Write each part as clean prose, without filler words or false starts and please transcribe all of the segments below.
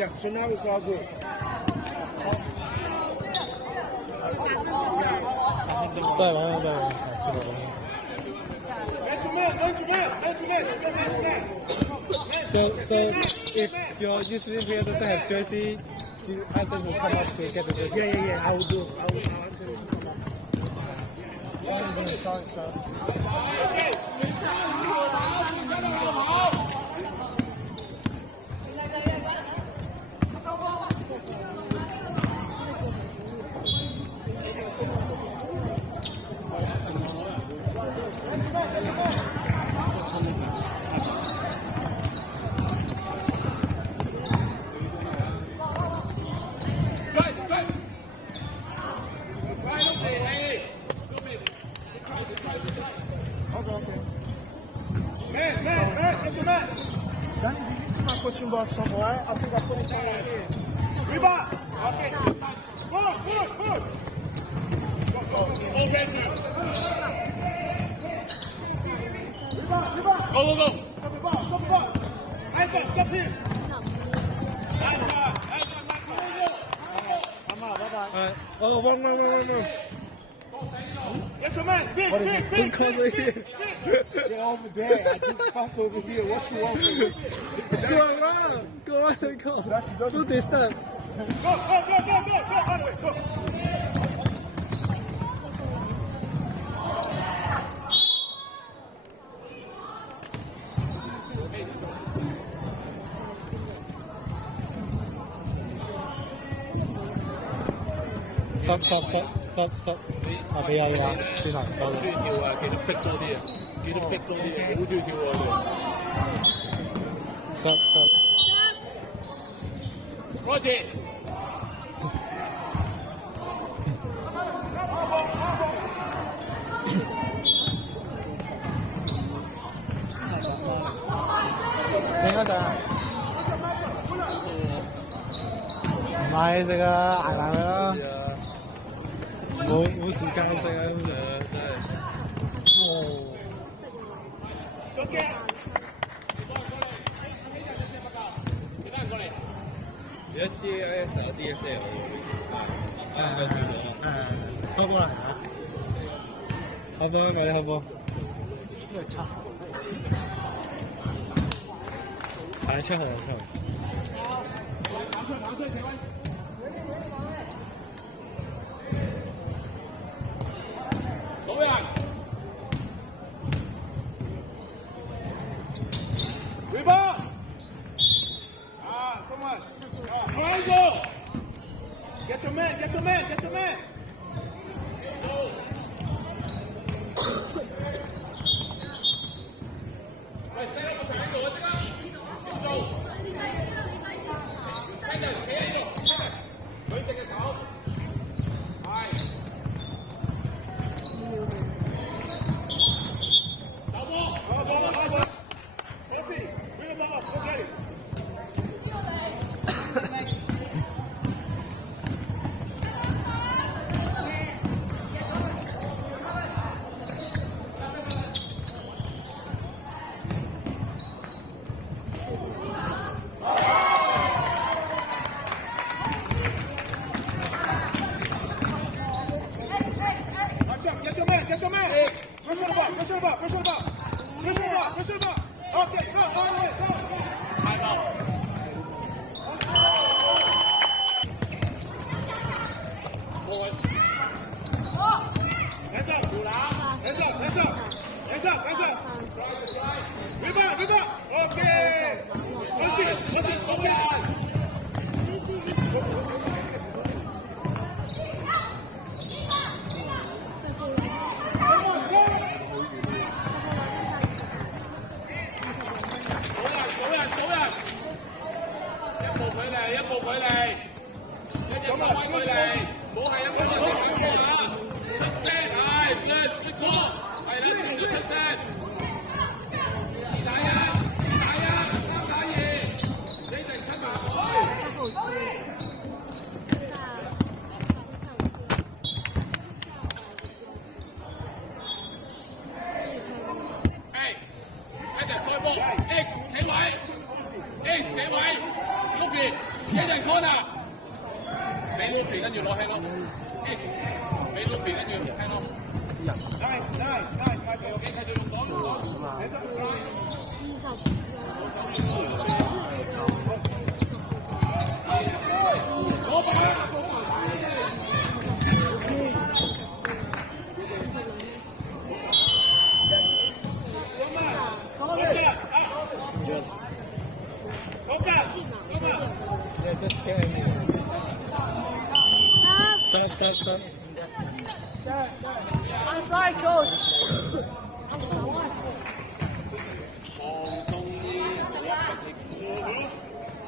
Yeah, so now it's all good. So if your Ukrainian player doesn't have jersey, you ask them to come up to get the jersey. Yeah. I will do it. I will ask him to come up. Sorry. Okay. Man, get your man. Danny, did you see my coaching box somewhere? I think I put it somewhere here. Rebound. Okay. Good. Rebound. Go. Stop here. I'm out. Bye-bye. Oh, one. Get your man. Big. Here. They're over there. I just pass over here. What you want from me? Go on. Do this time. Go. All the way. Go. Stop。啊，俾我啦，先啦，走啦。中意跳啊，記得 fit 多啲啊，記得 fit 多啲啊，好中意跳啊！Stop。開始。應該上。唔係食啊，捱埋佢啦。冇時間食啊，真係。哦。有 CAS 有 DSL。開波啦！開波，你開波。有點差。係出。走人。Rebound. Someone. Triangle. Get your man. Get your man. Push the ball. Okay, go. All the way. Go. Hands up. Rebound. Okay. Let's see. Okay.一步距離，一隻手位距離，冇係一個出聲係一個係啦，全部出聲。二打3打2，你哋跟埋我。一隻賽波 X 企位 ，X 企位，嗰邊。企人 corner，俾 Luffy 跟住攞 hand 咯，俾 Luffy 跟住 hand 咯。繼續用講咯，攞把。Yeah, just scare me. Stop. I'm sorry, coach. 放鬆啲，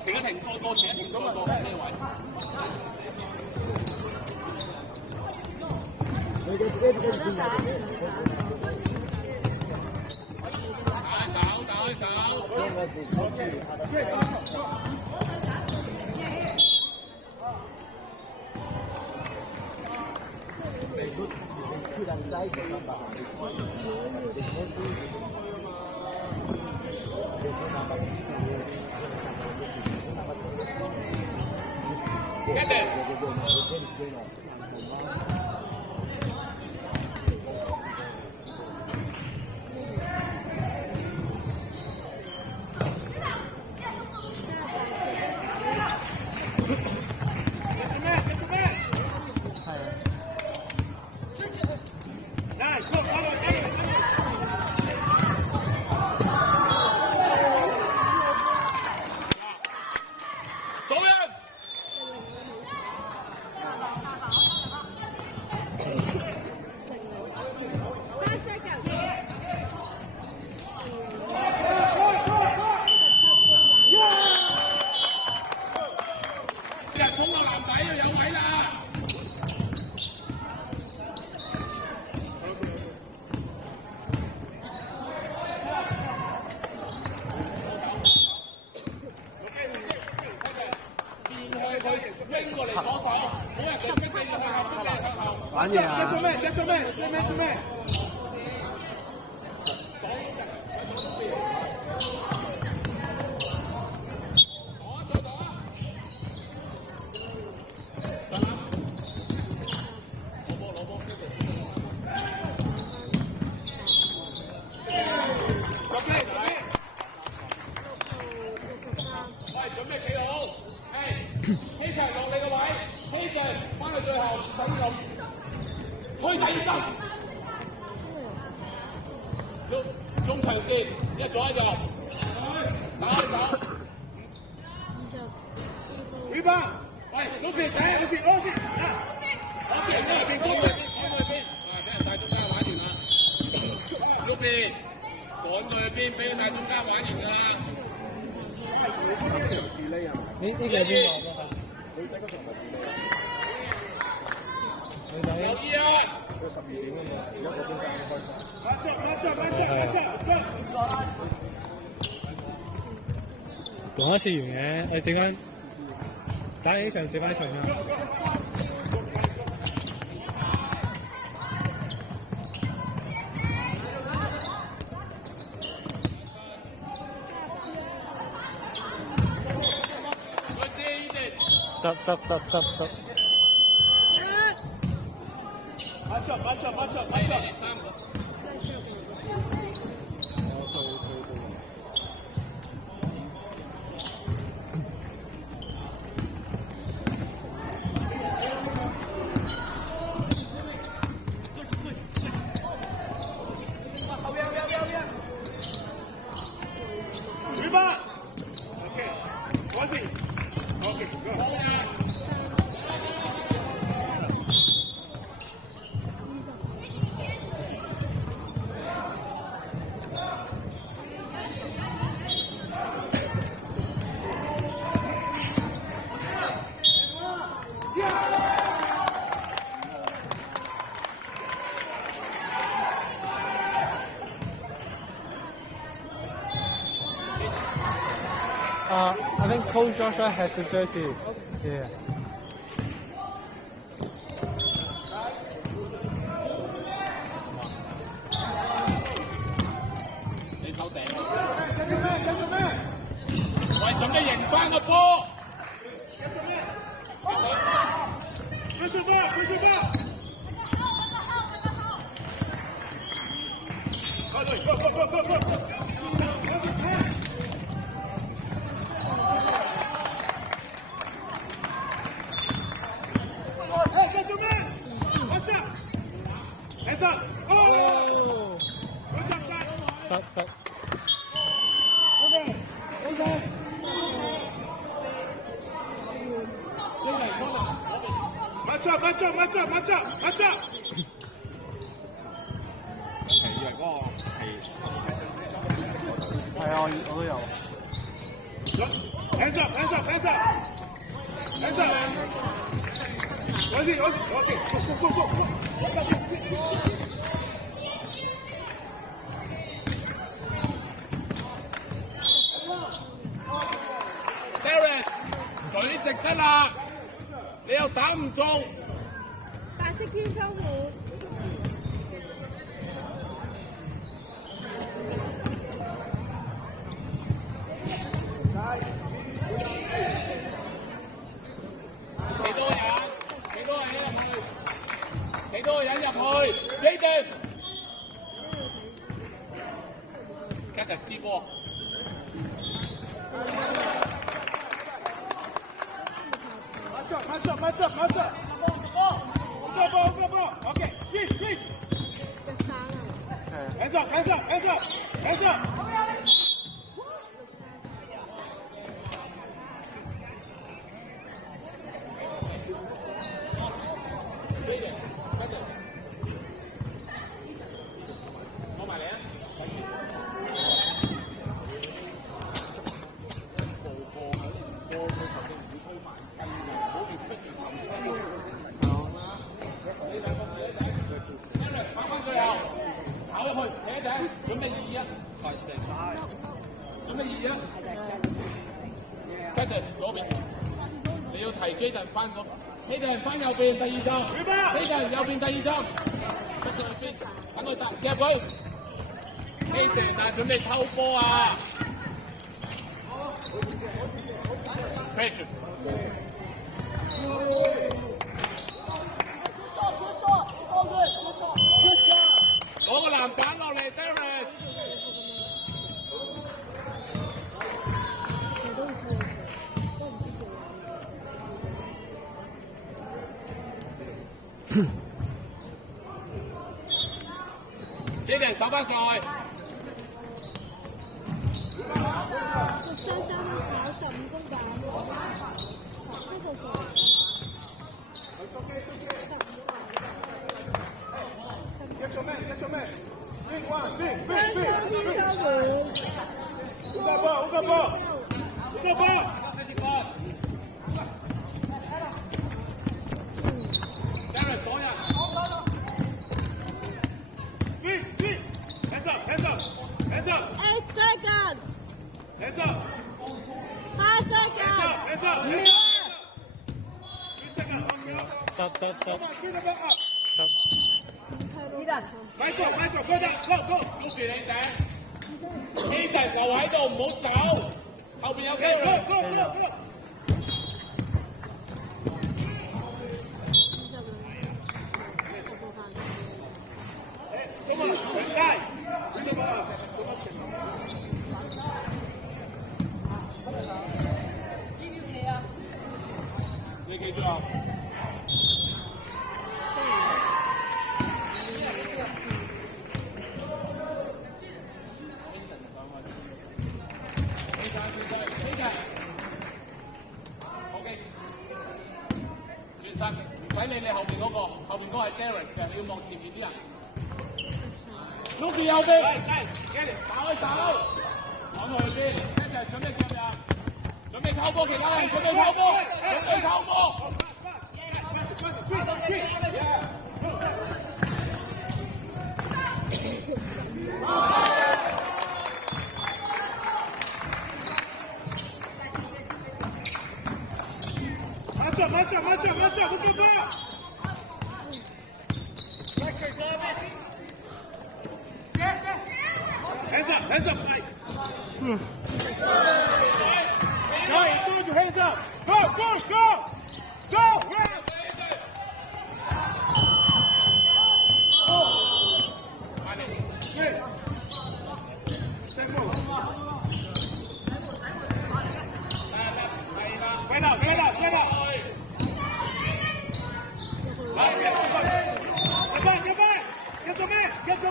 停一停，多停一停，多呢位。打開手。Get this.玩嘢啊！做咩？喂，準備企好，希強落你個位，希強翻去最後等咁，推第二針，中場線一左一右，打開手。Rebound，喂，Luffy仔，Luffy，喺外邊，俾人帶中間玩完啦。Luffy，趕到去邊，俾佢帶中間玩完㗎啦。呢個係邊個㗎？女仔嗰條係女仔。留意啊！佢12點㗎嘛，而家嗰邊間開曬。講一次完嘅，你陣間打起場，接翻場啦。十。I think Coach Joshua has the jersey. Yeah. 你手頂。喂，準備贏翻個波。the ball, push the ball. Go, go, go, go, go. Hey, gentlemen! Watch out! Hands up! Oh! Good job, guys! Stop, stop. Match up, match up, match up, match up, match up! 以為嗰個係係啊，我都有。 Hands up, hands up, hands up! Hands up! Okay, go, go, go, go! Derek， 舉直得啦，你又打唔中。白色天窗門。幾多人？幾多人入去？幾多人入去 ？Jaden， get the steep ball。Match up, match up, match up! Go, go, go, go! Okay, switch, switch! 隻生啊！ Hands up, hands up, hands up, hands up! 攞埋嚟啊！跑翻最後，跑入去，企喺頂，準備2-1，準備2-1。Jaden 左邊，你要提 Jaden 翻嗰 ，Jaden 翻右邊第2站 ，Jaden 右邊第2站，出咗去邊，等佢夾佢。Jaden 啊，準備偷波啊 ！Pressure。攞個籃板落嚟 ，Darius。Jaden 手翻上去。隻雙生跑15公板，呢個就 Get your man, get your man! Big one, big, 雙 big, 生 big, 天 big! 窗門。 Who got ball? Who got ball? Who got ball? Darius 左人。Switch, switch! Hands up, hands up, hands up, 8 seconds. hands up, 5 hands seconds. up, hands up, hands up! 3 seconds, okay. Stop, stop, stop, Get the ball up! stop. Michael, Michael, go down, go, go! 捉住你頂 ，Jaden 留喺度唔好走，後邊有 Okay, go, Jaden。 go, go, go! Come on, good guy! Get the ball up. 你記住啊！OK， 轉身，唔使理你後邊嗰個，後邊嗰個係 Darius 嘅，你要望前面啲人。碌住右邊，打開手，講到去邊，一齊準備進入，準備偷波，其他人準備偷波，準備偷波。Match up, match up, match up, look at that! Hands up, Mike! Go, I told you, hands up! Go, go, go! Go!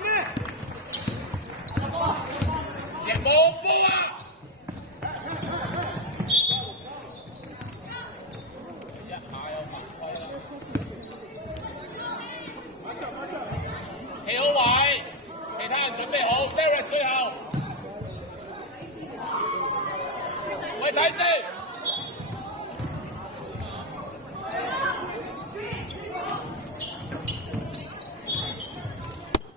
咩？亦冇波啊！企好位，其他人準備好 ，Derek 最後，喂睇先。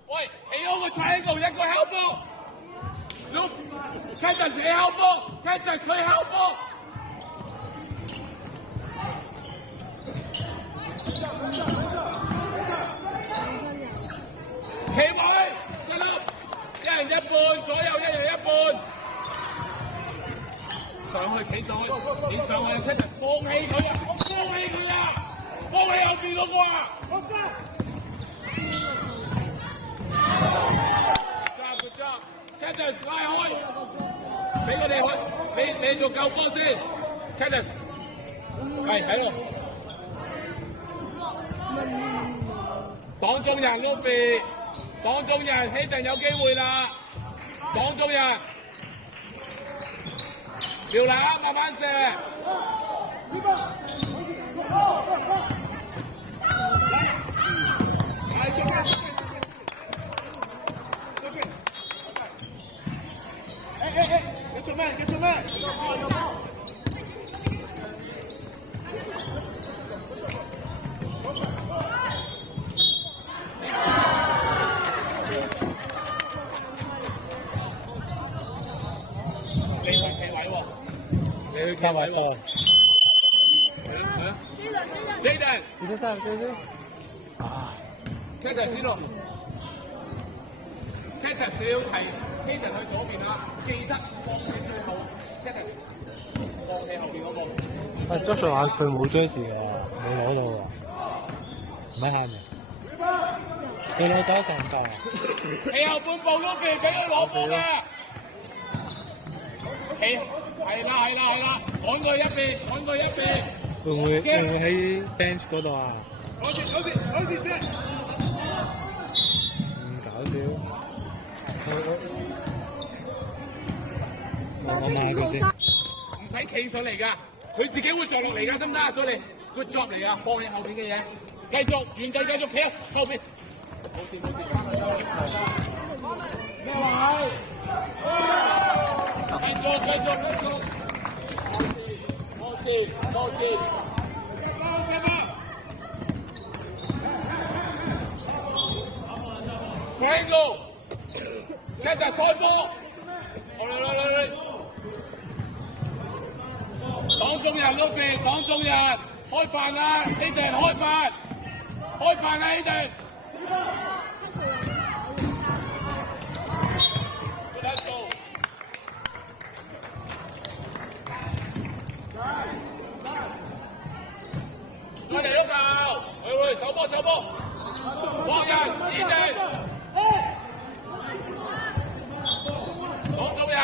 喂，企好個 triangle 一個 elbow，look， Candace 你 elbow，Candace 佢 elbow。企位，set up， 一人一半，左右一人一半。上去企上去，你上去 Candace 放棄佢啊！放棄佢啊！放棄後邊嗰個啊！good job，Candace 拉開，俾佢哋開，你做救波先 ，Candace， 係喺度，擋中人 Luffy， 擋中人，希頓有機會啦，擋中人，條籃慢慢射。Get your man. 你去企位喎，你去企位喎。Jaden， 你先上，先。啊 ，Jaden 先咯。Jaden 少係 Jaden 去左邊啦，記得放喺最後。Jaden 放喺後邊嗰個。Joshua 話佢冇追時嘅，冇攞到喎，唔係喊嘅。佢攞走成個。企後半步 Luffy 俾佢攞波嘅。企係啦，趕佢一邊，趕佢一邊。會唔會喺 bench 嗰度啊？好似啫。搞笑。我買佢先。唔使企上嚟㗎，佢自己會着落嚟㗎，得唔得？再嚟 good job 嚟㗎，放喺後邊嘅嘢，繼續原地繼續企後邊。冇事。咩話？繼續。多謝。Triangle， 跟住開波，嚟，擋中人 Luffy， 擋中人，開飯啊！你哋開飯啊！你哋。再嚟喐球，喂，手波，黃人，你哋。擋中人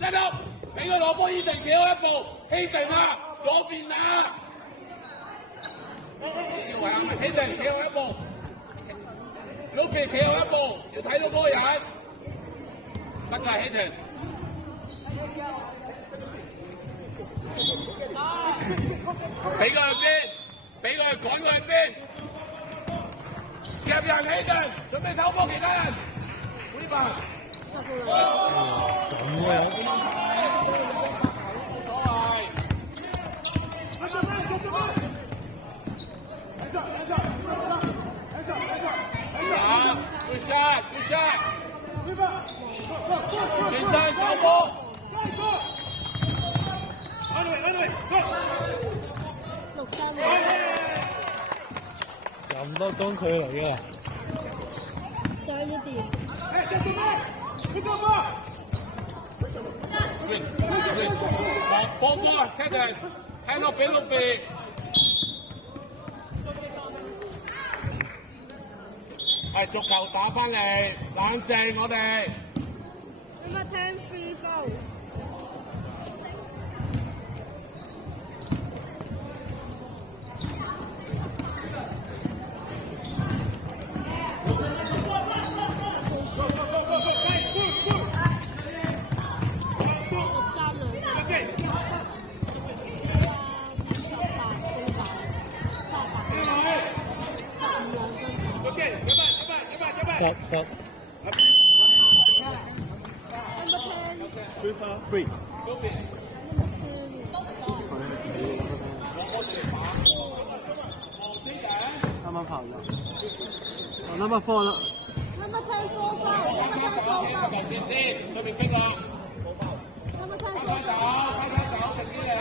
，set up， 俾佢攞波，伊頓企好一步，希頓啊，左邊啊，希頓企好一步 ，Luffy 企好一步，要睇到嗰個人，得㗎，希頓。俾佢去邊？俾佢趕佢去邊？夾人起陣，準備偷波其他人。呢把咁嘅。good shot， 轉身手波。咁多中距離嘅。上一點。波 Candace 喺度俾Luffy。係足球打翻嚟，冷靜我哋。Number 10 free balls。Stop. Three foul. Three. 啱啱跑咗。Number 4啦。Number 10 4 foul. Number 10 4 foul. 先，對面邊個？ Number 10 4 快走， foul. 快走，停啲嚟。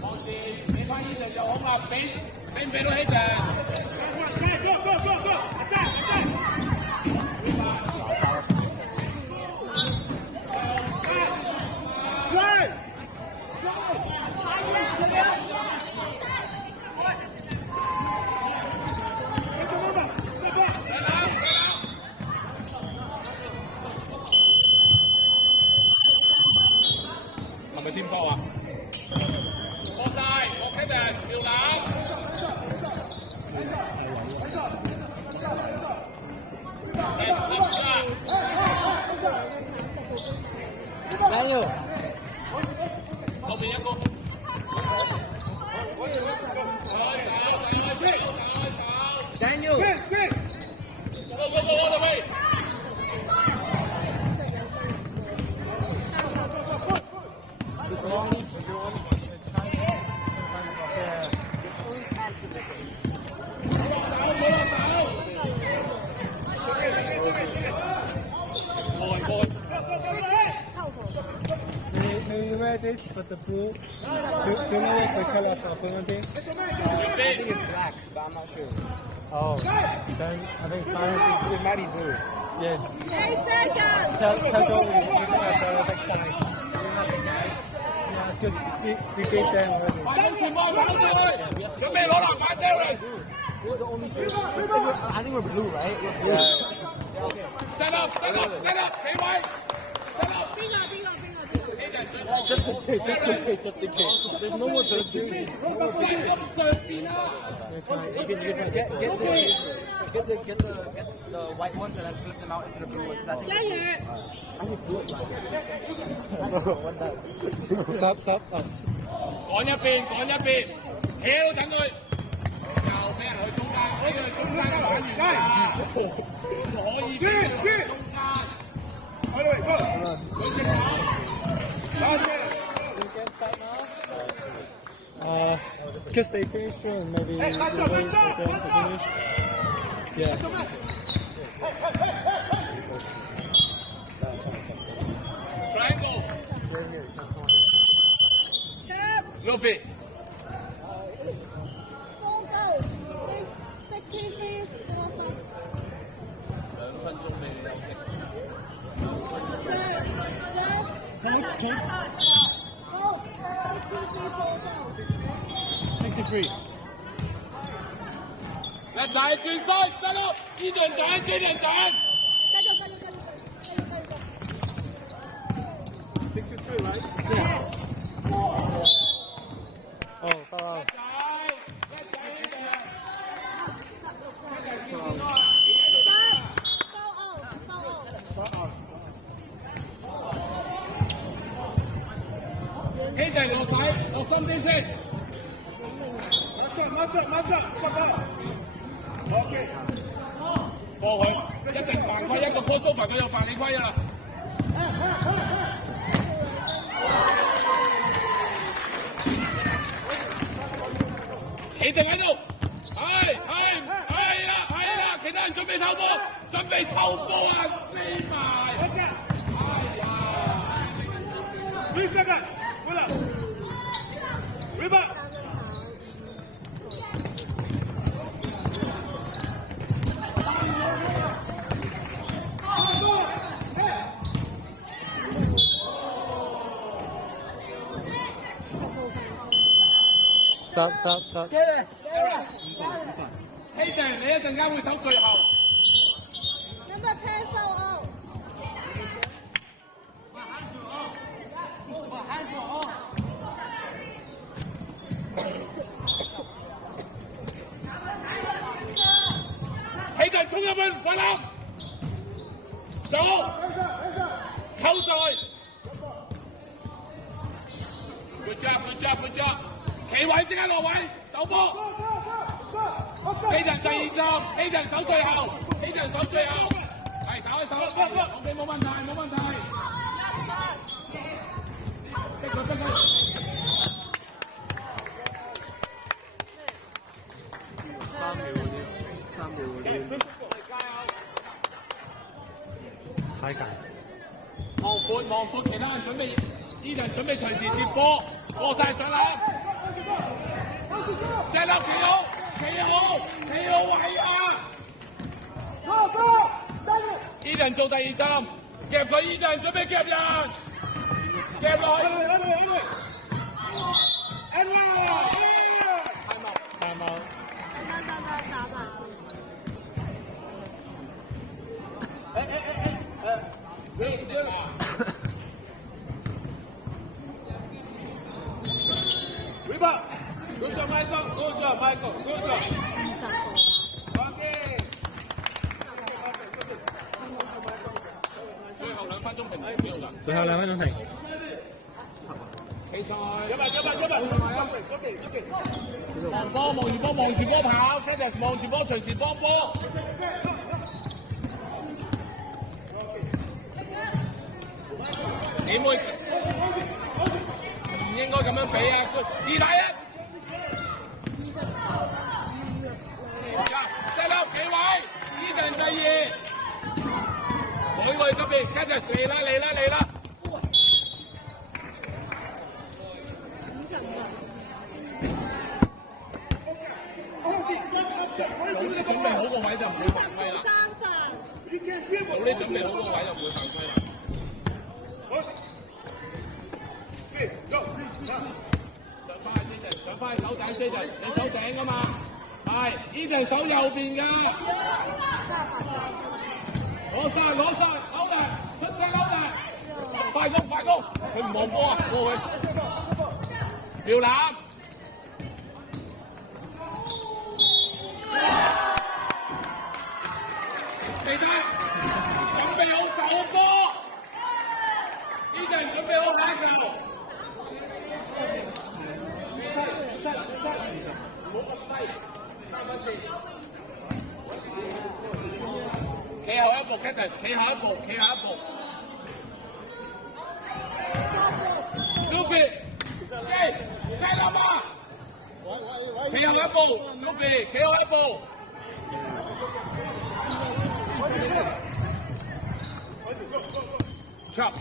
望住，俾翻呢度就好啦，俾唔俾到起場？ Go. 係咪添波啊？過晒，我睇定跳樓。Daniel， 後面一個。Daniel， Go, away！ Do you wear this for the blue? Do you know what's the color of the blue thing? I think it's black, but I'm not sure. Oh, then I think science is might blue. Yes. 10 seconds. Tell Joey we can have the like size. Yeah, because we gave them already. 跟前望跑出去，準備攞籃板丟嚟。 I think we're blue, right? Yeah. Set up，企位 ，set up。邊個？ Just in case. There's no more third jersey. 上邊啊！ Get the white ones and then flip them out into the blue ones. That's 佳宇， Stop. 趕一邊，跳等佢。又俾人去中間，可以中間嘅玩完啦。可以俾人去中間。Because they finished and maybe we wait for them to finish. Yeah. Triangle。Luffy。 4 goal. 16 frees. 2分鐘未休息。63. 一齊轉身，set up，呢段陣，繼續。 63, right? Oh, foul. 兄弟落底，落心啲先。 慢着 OK。 過佢，一定犯規，一個 cross over 佢就犯你規啦。企定喺度，係啦，其他人準備偷波啊，飛埋。哎呀 3 seconds. Rebound. ，stop. 希弟，你一陣間會守最後。 Number 10 foul. 希弟衝入去，上籃，手，抽上去。Good job，企位即刻落位，手波。希人第二針，希人守最後，希人守最後，係打開手，OK 冇問題冇問題，逼佢逼佢。3秒嗰啲，踩界。望闊，其他人準備，呢人準備隨時接波，過晒上籃。set up 企好位啊！呢人做第二針，夾佢呢人準備夾人，夾落去。太冇。Rebound. Good job, Michael. Good job, Michael. Good job. Okay. 最後2分鐘停唔到㗎。最後2分鐘停。比賽。一波望住波跑 ，Candice 望住波隨時幫波。點會唔應該咁樣比啊？2打1。set up 企位，呢人第2。佢過嚟嗰邊 ，Candice 嚟啦！早啲準備好個位就唔會犯規啦。早啲準備好個位就唔會犯規啦。上翻去手頂先就，你手頂噶嘛？係，呢隻手右邊㗎。攞晒，好嘅，出聲好嘅，快攻，佢唔望波啊，過去，吊籃。地帶，準備好手波，呢隻人準備好下一球。企後一步 ，Candice， 企後一步。Luffy， set up 啊！企後一步 ，Luffy， 企後一步。chop。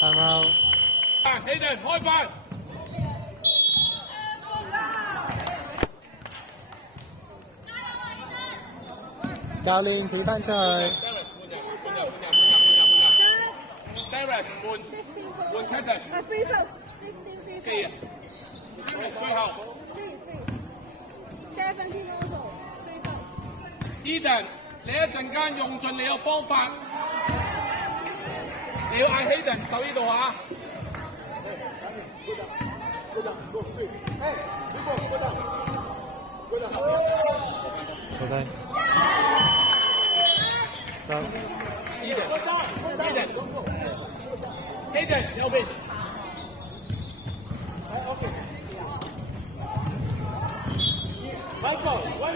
啱啱。你哋開飯。教練企翻出去。Darius 換 Candice。機啊！最後。Eden， 你一陣間用盡你嘅方法。你要嗌 Hayden 守呢度啊！坐低。收。Hayden 右邊。Michael, 1, 2.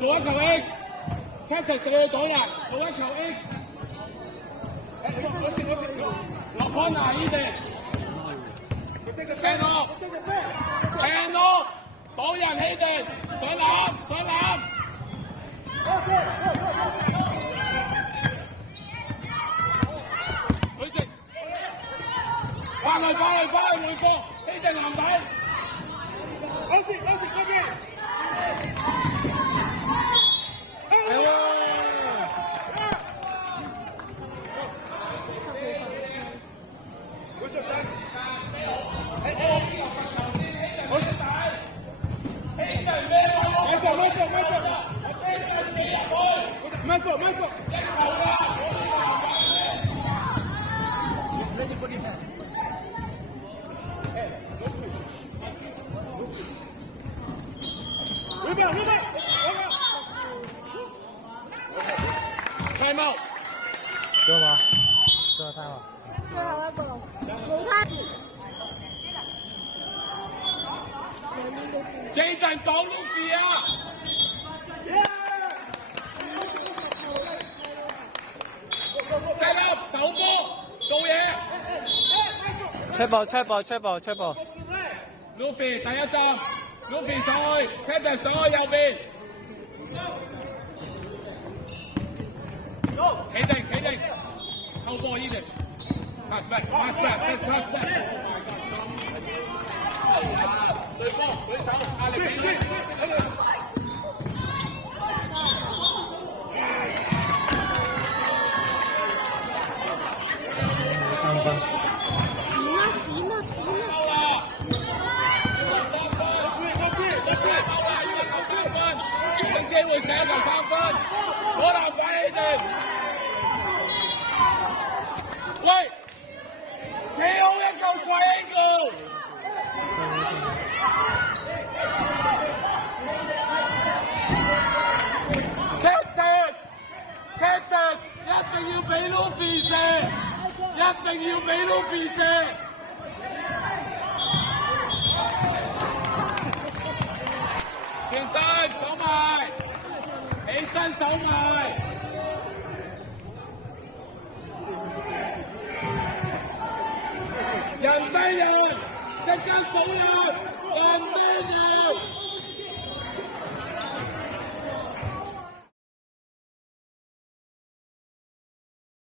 做一球 X，Candice 你去擋啦，做一球 X， 落 corner 呢邊 ，stand up，擋人起地，上籃，佢直，翻去回過，起地籃底，嗰邊。Michael. Ready for defense. Rebound. 开帽，知道吗？知道他吗？这是我狗，有它。 Jaden 擋 Luffy 啊！set up 手波做嘢。出波。 Luffy 第一站 ，Luffy 上去 ，Kaden 上去右邊。企定，後波依定 ，pass back，pass back。對波，舉手，壓力幾大？機會射一球3分，可能擺起定。喂，企好一個跪一個。Cactus， 一定要俾 Luffy 射，一定要俾 Luffy 射。全身手埋，起身手埋。人低人，即刻數人，人低人。